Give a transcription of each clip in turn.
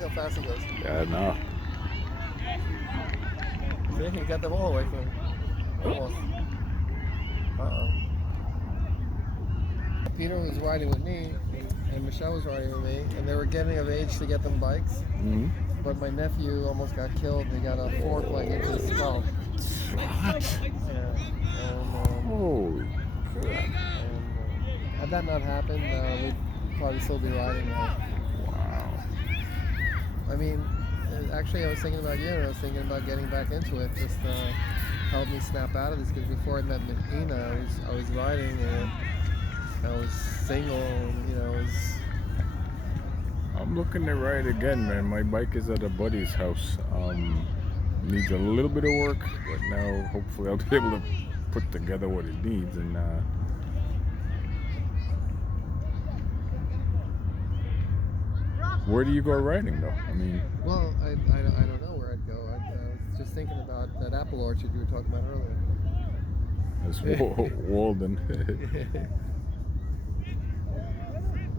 Look how fast he goes. Yeah, no. See, he got them all away from him. Almost. Uh-oh. Peter was riding with me, and Michelle was riding with me, and they were getting of age to get them bikes. Mm-hmm. But my nephew almost got killed. He got a fork like into his skull. What? Yeah. And, Holy crap. had that not happened, we'd probably still be riding now. Wow. I mean, actually, I was thinking about you, and I was thinking about getting back into it. Just help me snap out of this, because before I met Ina, I was riding, and I was single, and, you know, I'm looking to ride again, man. My bike is at a buddy's house. Needs a little bit of work, but now hopefully I'll be able to put together what it needs. And where do you go riding, though? I mean, well, I don't know where I'd go. I was just thinking about that apple orchard you were talking about earlier. it's Walden.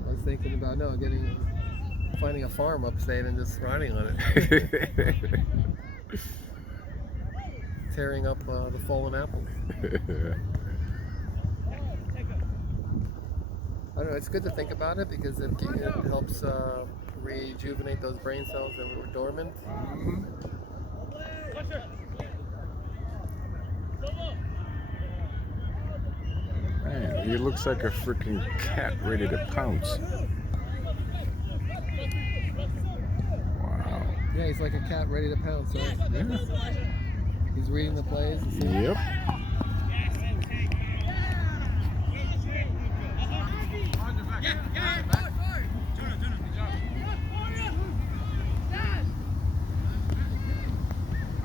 I was thinking about finding a farm upstate and just riding on it. Tearing up the fallen apples. I don't know, it's good to think about it because it helps rejuvenate those brain cells that were dormant. Man, he looks like a freaking cat ready to pounce. Wow. Yeah, he's like a cat ready to pounce, right? Yeah. He's reading the plays. Yep.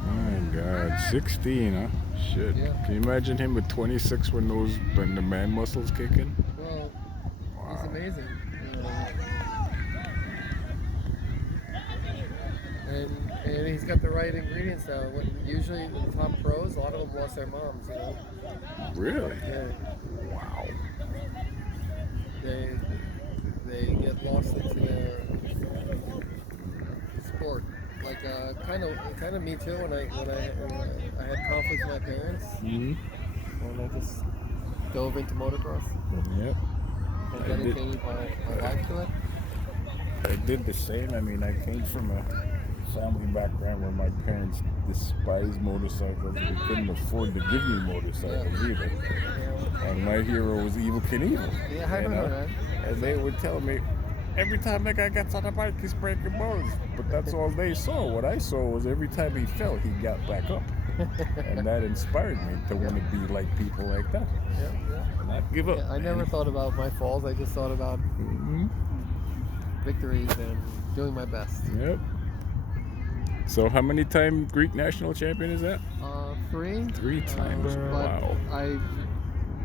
My God, 16, huh? Shit. Yeah. Can you imagine him at 26 when the man muscles kick in? Well, Wow. he's amazing. And he's got the right ingredients now. Usually the top pros, a lot of them lost their moms, you know. Really? Yeah. Wow. They get lost into their sport. Like kind of me too. When I had conflicts with my parents, Mm-hmm. and I just dove into motocross Yep. and dedicated my life to it. I did the same. I mean, I came from a family background where my parents despised motorcycles. They couldn't afford to give me motorcycles either. Yeah. And my hero was Evil Knievel. Yeah, I remember that. And they would tell me, every time that guy gets on a bike, he's breaking bones. But that's all they saw. What I saw was every time he fell, he got back up. And that inspired me to want to be like people like that. Yeah. Not give up. Yeah, I never thought about my falls. I just thought about victories and doing my best. Yep. So how many time Greek national champion is that? 3. 3 times. Wow. I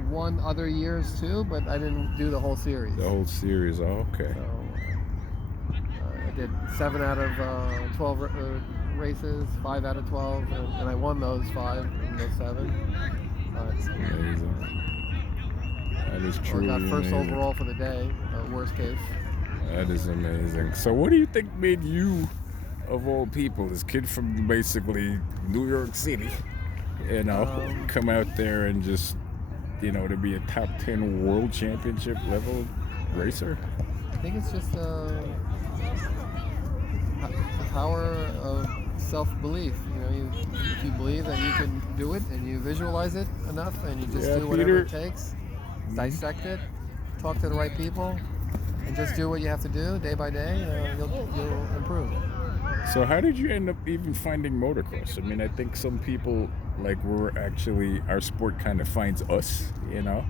won other years too, but I didn't do the whole series. The whole series. Oh, okay. So I did 7 out of 12 races, 5 out of 12, and I won those 5 and those 7. That's amazing. That is true. I got first overall for the day, worst case. That is amazing. So what do you think made you, of all people, this kid from basically New York City, you know, come out there and just, you know, to be a top 10 world championship level racer? I think it's just the power of self-belief. You know, if you believe that you can do it and you visualize it enough and you just do whatever it takes, dissect it, talk to the right people, and just do what you have to do day by day, you'll improve. So how did you end up even finding motocross? I mean, I think some people, like, our sport kind of finds us, you know?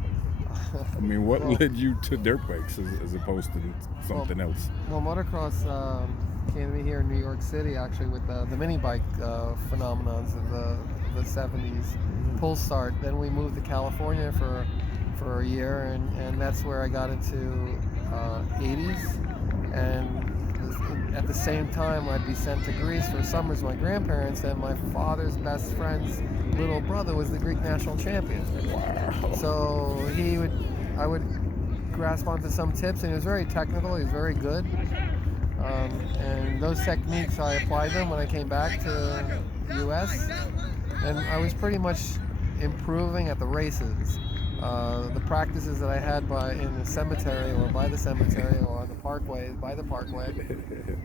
I mean, what led you to dirt bikes as opposed to something else? Well, motocross came to me here in New York City, actually, with the mini bike phenomenons of the 70s. Pull start. Then we moved to California for a year, and that's where I got into 80s. And at the same time, I'd be sent to Greece for summers with my grandparents, and my father's best friend's little brother was the Greek national champion. Wow. So I would grasp onto some tips, and he was very technical, he was very good. And those techniques, I applied them when I came back to the U.S. And I was pretty much improving at the races. The practices that I had in the cemetery or by the cemetery or on the parkway, by the parkway,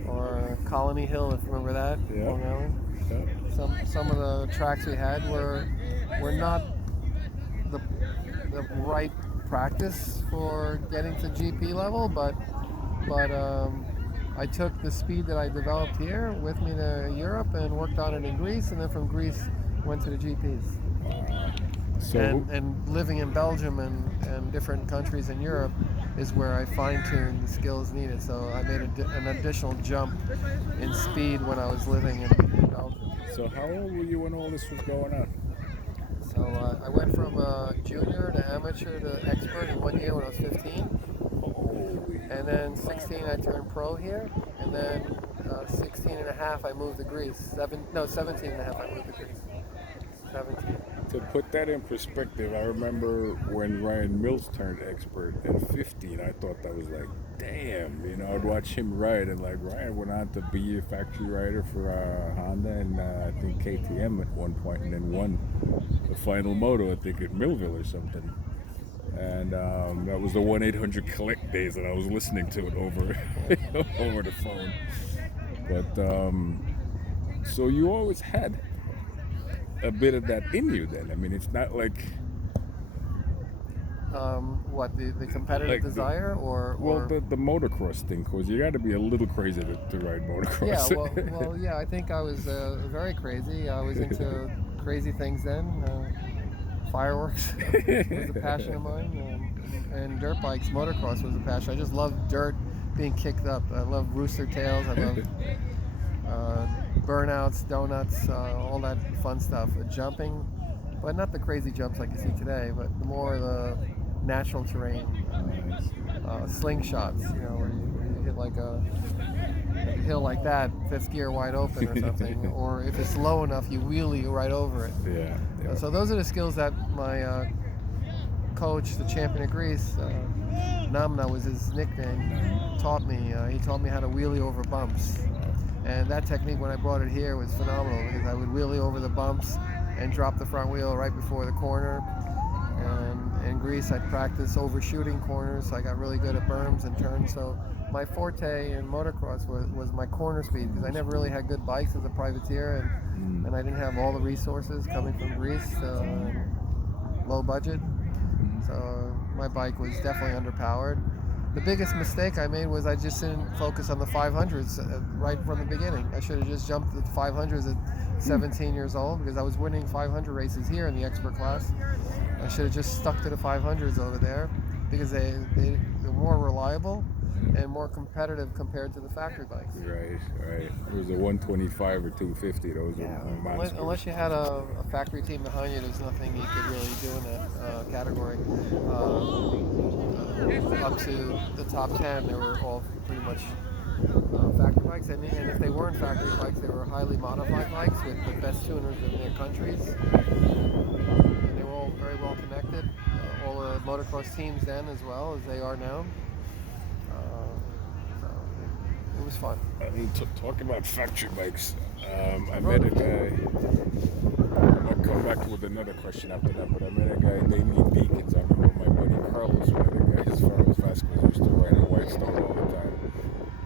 or Colony Hill, if you remember that, Yeah. Long Island. Yeah. Some of the tracks we had were not the right practice for getting to GP level, but I took the speed that I developed here with me to Europe and worked on it in Greece, and then from Greece went to the GPs. So And living in Belgium and different countries in Europe is where I fine-tuned the skills needed. So I made an additional jump in speed when I was living in Belgium. So how old were you when all this was going on? So I went from junior to amateur to expert in 1 year when I was 15. Holy. And then 16 I turned pro here. And then 16 and a half I moved to Greece. 17 and a half I moved to Greece. 17. To put that in perspective, I remember when Ryan Mills turned expert at 15, I thought that was like, damn, I'd watch him ride, and like Ryan went on to be a factory rider for Honda and I think KTM at one point, and then won the final moto, I think at Millville or something. And that was the 1-800-COLLECT days that I was listening to it over over the phone. But so you always had a bit of that in you then. I mean, it's not like what the competitive like desire or the motocross thing, because you got to be a little crazy to ride motocross. Yeah, I think I was very crazy. I was into crazy things then. Fireworks was a passion of mine, and dirt bikes, motocross was a passion. I just loved dirt, being kicked up. I love rooster tails. I love burnouts, donuts, all that fun stuff. Jumping, but not the crazy jumps like you see today, but the more the natural terrain, slingshots, where you hit like a hill like that, fifth gear wide open or something, or if it's low enough, you wheelie right over it. Yeah. So those are the skills that my coach, the champion of Greece, Namna was his nickname, taught me. He taught me how to wheelie over bumps. And that technique, when I brought it here, was phenomenal because I would wheelie over the bumps and drop the front wheel right before the corner. And in Greece, I'd practice overshooting corners, so I got really good at berms and turns. So my forte in motocross was my corner speed because I never really had good bikes as a privateer, and I didn't have all the resources coming from Greece, low budget. So my bike was definitely underpowered. The biggest mistake I made was I just didn't focus on the 500s right from the beginning. I should have just jumped the 500s at 17 years old because I was winning 500 races here in the expert class. I should have just stuck to the 500s over there because they're more reliable and more competitive compared to the factory bikes. Right. It was a 125 or 250. Those were monsters. Unless you had a factory team behind you, there's nothing you could really do in that category. Up to the top 10, they were all pretty much factory bikes, and if they weren't factory bikes, they were highly modified bikes with the best tuners in their countries, and they were all very well connected. All the motocross teams then, as well as they are now. So it was fun. I mean, talking about factory bikes, I met a guy. I'll come back with another question after that, but I met a guy named Deakins. I remember my buddy Carlos, one of the guys, as far as Vasquez, used to ride at Whitestone all the time.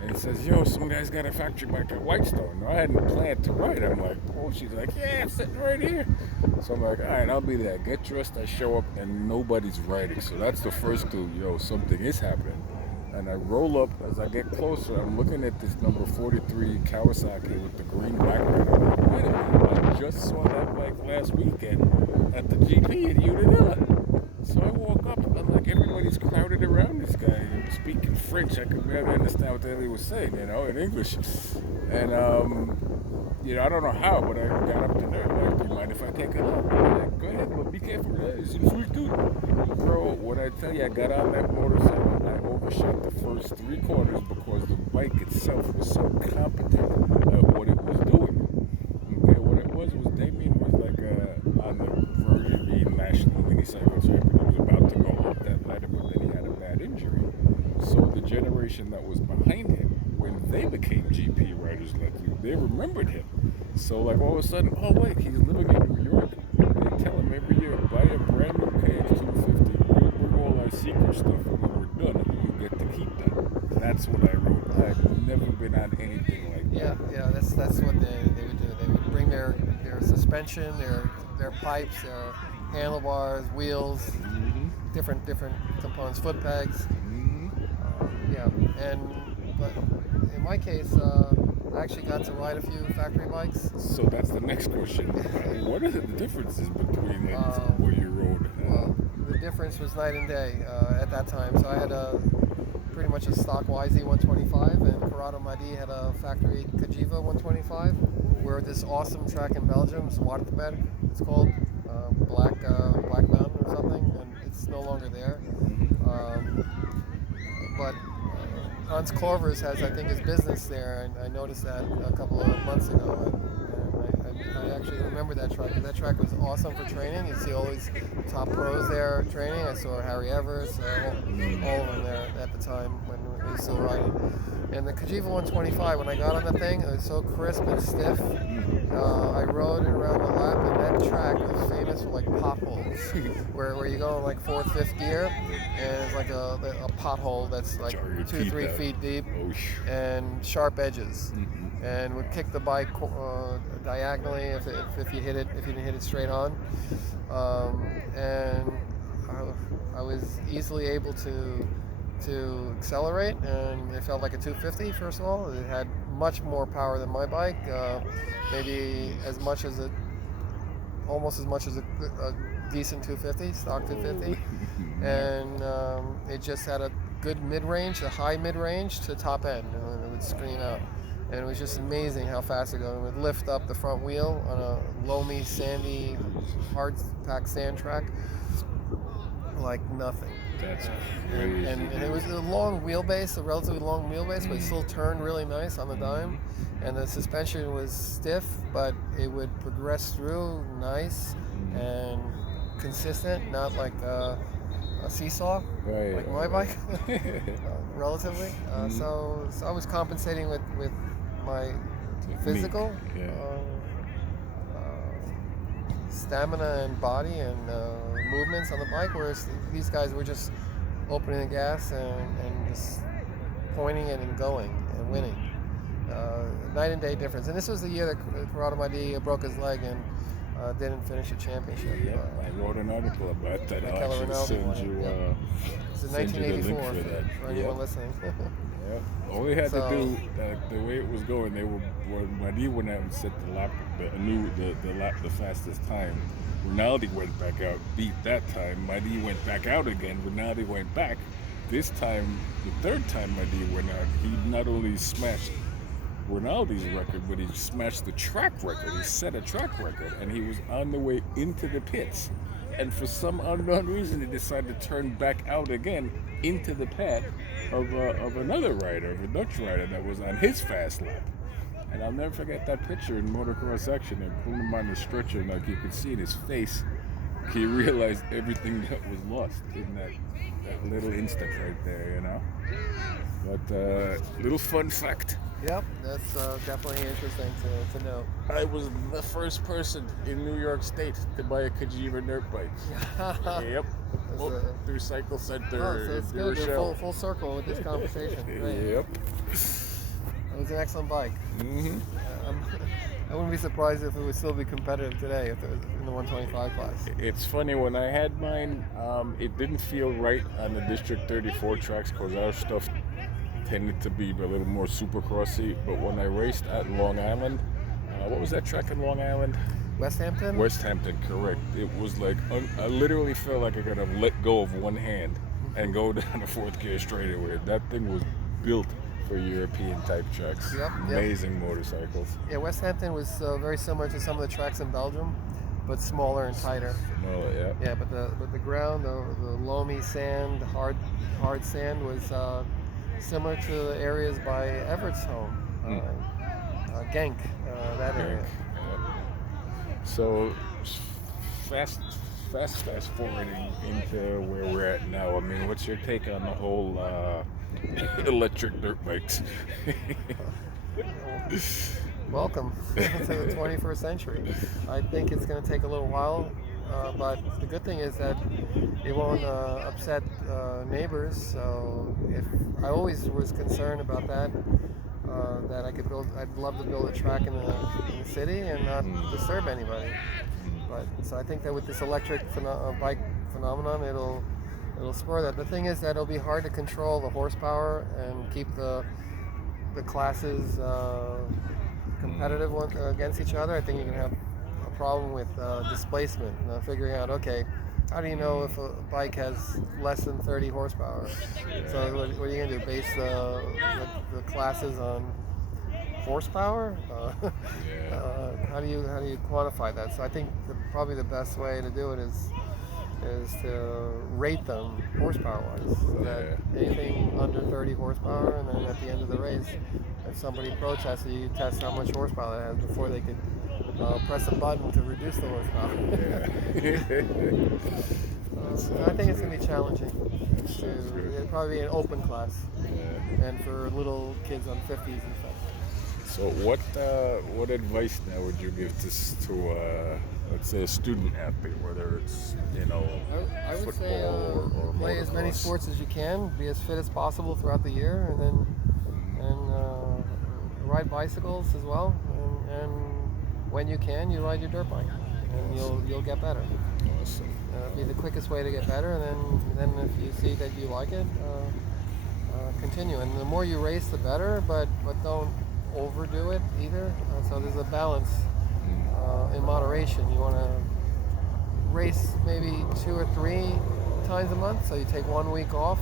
And he says, yo, some guy's got a factory bike at Whitestone. I hadn't planned to ride. I'm like, oh, she's like, yeah, it's sitting right here. So I'm like, all right, I'll be there. Get dressed, I show up, and nobody's riding. So that's the first clue, yo, something is happening. And I roll up. As I get closer, I'm looking at this number 43 Kawasaki with the green background. I'm like, wait a minute, I just saw that bike last weekend at the GP in Unadilla. So I walk up, and like everybody's crowded around this guy, speaking French. I could barely understand what the hell he was saying, in English. And I don't know how, but I got up to there. Like, do you mind if I take a look? I'm like, go ahead, but be careful. It's in free too. Bro, when I tell you I got on that motorcycle, I overshot the first 3 corners because the bike itself was so competent at what it was doing. Okay, what it was Damien was like on the verge of being national minicycle champion. He was about to go up that ladder, but then he had a bad injury. So the generation that was behind him went they became GP riders like you. They remembered him. So like all of a sudden, oh wait, he's living in New York. They tell him every year, buy a brand new KX250, bring all our secret stuff, and when we're done, you get to keep that. That's what I wrote. I've never been on anything like that. Yeah. That's what they would do. They would bring their suspension, their pipes, their handlebars, wheels, different components, foot pegs. Yeah, but in my case, I actually got to ride a few factory bikes. So that's the next question. What are the differences between like, what you rode? Well, the difference was night and day at that time. So I had pretty much a stock YZ 125, and Corrado Madi had a factory Cagiva 125. We're at this awesome track in Belgium, Zwartberg, it's called, Black Mountain or something, and it's no longer there. But Hans Korvers has, I think, his business there, and I noticed that a couple of months ago. And I actually remember that track. That track was awesome for training. You see all these top pros there training. I saw Harry Everts, all of them there at the time when we were still riding. And the Cagiva 125, when I got on the thing, it was so crisp and stiff. I rode it around the lap, and that track was famous for like potholes, where you go in like 4th, 5th gear, and it's like a pothole that's like 2-3 feet deep, and sharp edges, and would kick the bike diagonally if you hit it, if you didn't hit it straight on, and I was easily able to accelerate, and it felt like a 250. First of all, it had much more power than my bike, maybe almost as much as a decent 250, stock 250, and it just had a good mid-range, a high mid-range to top end, and it would scream out, and it was just amazing how fast it goes. It would lift up the front wheel on a loamy, sandy, hard-packed sand track like nothing. That's crazy. And it was a long wheelbase, a relatively long wheelbase, but it still turned really nice on the dime. And the suspension was stiff, but it would progress through nice and consistent, not like a seesaw, like my bike, relatively. So I was compensating with my physical stamina and body and movements on the bike, whereas these guys were just opening the gas and just pointing it and going and winning. Night and day difference. And this was the year that Corrado Madi broke his leg and didn't finish a championship. I wrote an article about that. I'll actually send you It's in send you the 1984 link for that. for anyone listening. All they had to do, the way it was going, when Madi went out and set the fastest time. Rinaldi went back out, beat that time. Madi went back out again. Rinaldi went back. This time, the third time Madi went out, he not only smashed Rinaldi's record, but he smashed the track record. He set a track record, and he was on the way into the pits. And for some unknown reason, he decided to turn back out again into the path of another rider, of a Dutch rider that was on his fast lap. And I'll never forget that picture in motocross action. They pulled him on the stretcher, and like you could see in his face, he realized everything that was lost in that little instant right there, you know. But little fun fact. Yep, that's definitely interesting to know. I was the first person in New York State to buy a Cagiva dirt bike. Yep. Through Cycle Center. So it's good. We're full circle with this conversation. Right. Yep. It was an excellent bike. I wouldn't be surprised if it would still be competitive today if it was in the 125 class. It's funny, when I had mine, it didn't feel right on the District 34 tracks because our stuff tended to be a little more supercrossy. But when I raced at Long Island, what was that track in Long Island? West Hampton? West Hampton, correct. It was like, I literally felt like I could have let go of one hand and go down the 4th gear straightaway. That thing was built for European type tracks. Amazing motorcycles. Yeah, West Hampton was very similar to some of the tracks in Belgium, but smaller and tighter. Yeah, but the ground, the loamy sand, hard sand was similar to the areas by Everts' home, Genk, that area. So fast forwarding into where we're at now. I mean, what's your take on the whole electric dirt bikes. Welcome to the 21st century. I think it's going to take a little while, but the good thing is that it won't upset neighbors. So if I always was concerned about that, that I'd love to build a track in the city and not disturb anybody. But so I think that with this electric bike phenomenon, it'll spur that. The thing is that it'll be hard to control the horsepower and keep the classes competitive against each other. I think you can have a problem with displacement, figuring out, okay, how do you know if a bike has less than 30 horsepower? So what are you going to do, base the classes on horsepower? How do you quantify that? So I think probably the best way to do it is to rate them horsepower-wise. So that anything under 30 horsepower, and then at the end of the race, if somebody protests, you test how much horsepower it has before they could press a button to reduce the horsepower. I think it's going to be challenging. It'll probably be an open class, and for little kids on 50s and stuff. So what advice now would you give to let's say a student athlete, whether it's I would football say or play as many motocross? sports as you can, be as fit as possible throughout the year, and ride bicycles as well, and when you can, you ride your dirt bike, and you'll get better. Awesome. Be the quickest way to get better, and then if you see that you like it, continue. And the more you race, the better, but don't overdo it either. So there's a balance in moderation. You want to race maybe 2 or 3 times a month, so you take 1 week off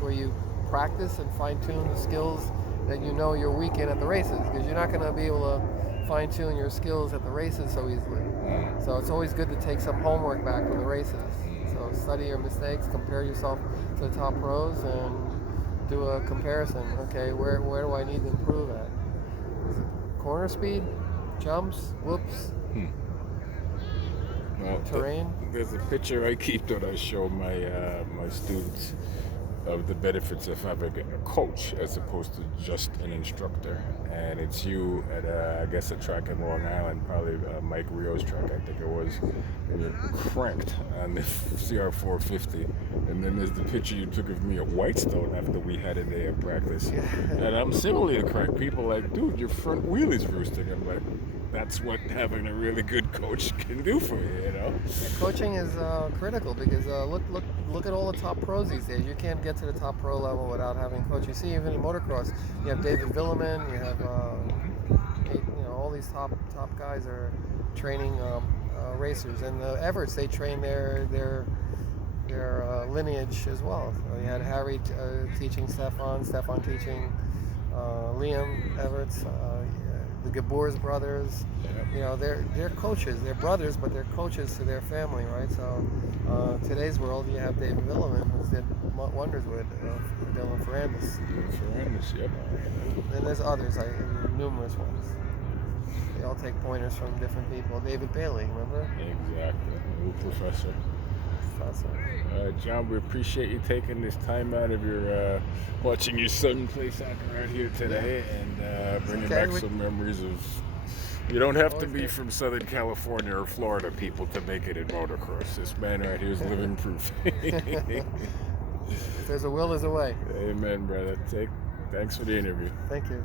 where you practice and fine-tune the skills that you know you're weak in at the races, because you're not going to be able to fine-tune your skills at the races so easily. So it's always good to take some homework back from the races. So study your mistakes, compare yourself to the top pros, and do a comparison. Okay, where do I need to improve at? Is it corner speed, jumps, whoops, terrain? There's a picture I keep that I show my students of the benefits of having a coach as opposed to just an instructor. And it's you at I guess a track in Long Island, probably Mike Rio's track, I think it was, and you're cranked on the CR450. And then there's the picture you took of me at Whitestone after we had a day of practice. And I'm similarly cranked. People are like, dude, your front wheel is roosting. I'm like, that's what having a really good coach can do for you, Coaching is critical, because look at all the top pros these days. You can't get to the top pro level without having a coach. You see, even in motocross, you have David Villeman, you have all these top guys are training racers, and the Everts, they train their lineage as well. So you had Harry teaching Stefan teaching Liam Everts. The Geboers brothers, they're coaches. They're brothers, but they're coaches to their family, right? So today's world, you have David Villeman, who's did wonders with Dylan Ferrandis. Yep. And there's others, numerous ones. They all take pointers from different people. David Bailey, remember? Exactly. New professor. John, we appreciate you taking this time out of your watching your son play soccer out here today, and bringing back some memories of. You don't have to be from Southern California or Florida, people, to make it in motocross. This man right here is living proof. If there's a will, there's a way. Amen, brother. Thanks for the interview. Thank you.